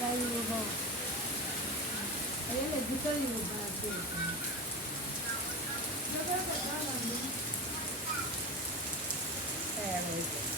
La Yorùbá. Ẹ̀yẹ́ lè dúpẹ́ Yorùbá àti èdè. Ẹ̀rẹ̀